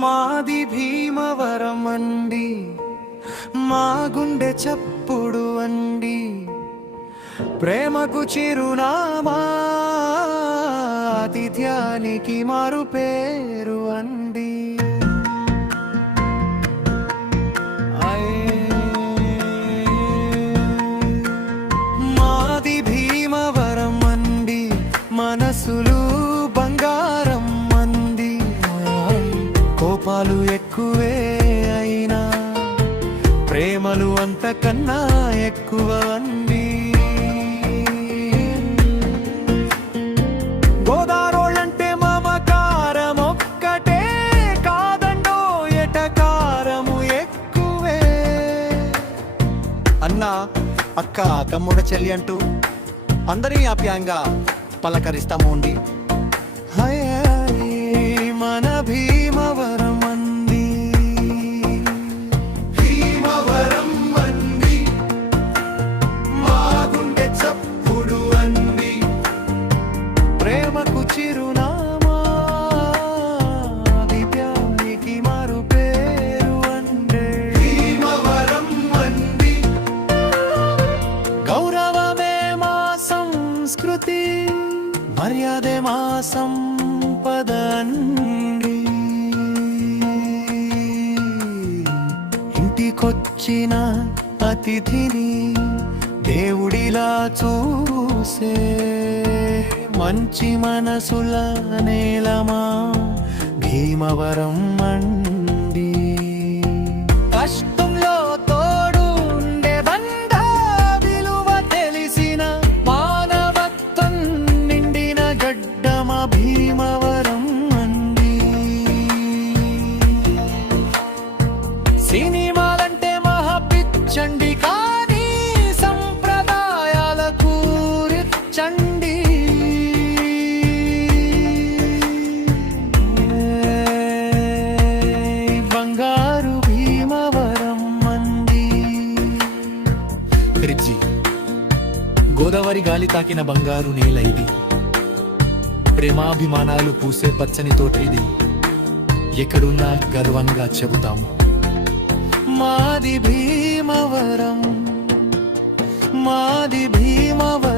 మాది భీమవరం అండి, మా గుండె చప్పుడు అండి, ప్రేమకు చిరునామా, ఆతిథ్యానికి మారు పేరు అండి. మాది భీమవరం అండి, మనసులు బంగారం అంది, కోపాలు ఎక్కువే అయినా ప్రేమలు అంతకన్నా ఎక్కువ అండి. గోదారోళ్ళంటే మమకారం ఒక్కటే కాదండో, ఎటకారము ఎక్కువే. అన్నా, అక్క, తమ్ముడ, చెల్లి అంటూ అందరి ఆప్యాయంగా పలకరిస్తాము అండి. మన భీమవరం అండి, భీమవరం అండి, మా గుండె చప్పుడు అండి, ప్రేమకు చిరునామా, దివ్యానికి మారు పేరు అండి. భీమవరం అండి, గౌరవమే మా సంస్కృతి, మర్యాదే మా సంపద అండి. ఇంటికొచ్చిన అతిథిని దేవుడిలా చూసే మంచి మనసుల నేలమా భీమవరం అండి. కష్టంలో తోడు ఉండే బండ విలువ తెలిసిన మానవత్వం నిండిన గడ్డమ భీమవరం అండి. సినిమాలంటే మహా పిచ్చండి, కానీ సంప్రదాయాలకు రిచ్చండి. బంగారు భీమవరం అండి. బ్రిడ్జి, గోదావరి గాలి తాకిన బంగారు నేల ఇది, ప్రేమాభిమానాలు పూసే పచ్చని తోట ఇది, ఎక్కడున్నా గర్వంగా చెబుతాము మాది భీమవరం, మాది భీమవరం.